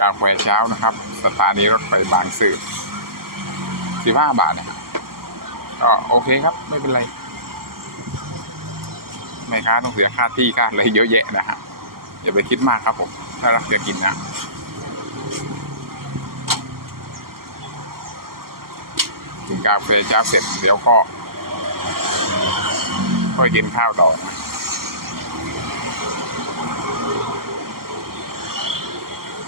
กาแฟเช้านะครับสถานีรถไฟบางซื่อ15 บาทนะครับก็โอเคครับไม่เป็นไรแม่ค้าต้องเสียค่าที่ค่าอะไรเยอะแยะนะฮะอย่าไปคิดมากครับผมถ้ารักจะกินนะกินกาแฟเช้าเสร็จเดี๋ยวก็ค่อยกินข้าวต่อนะ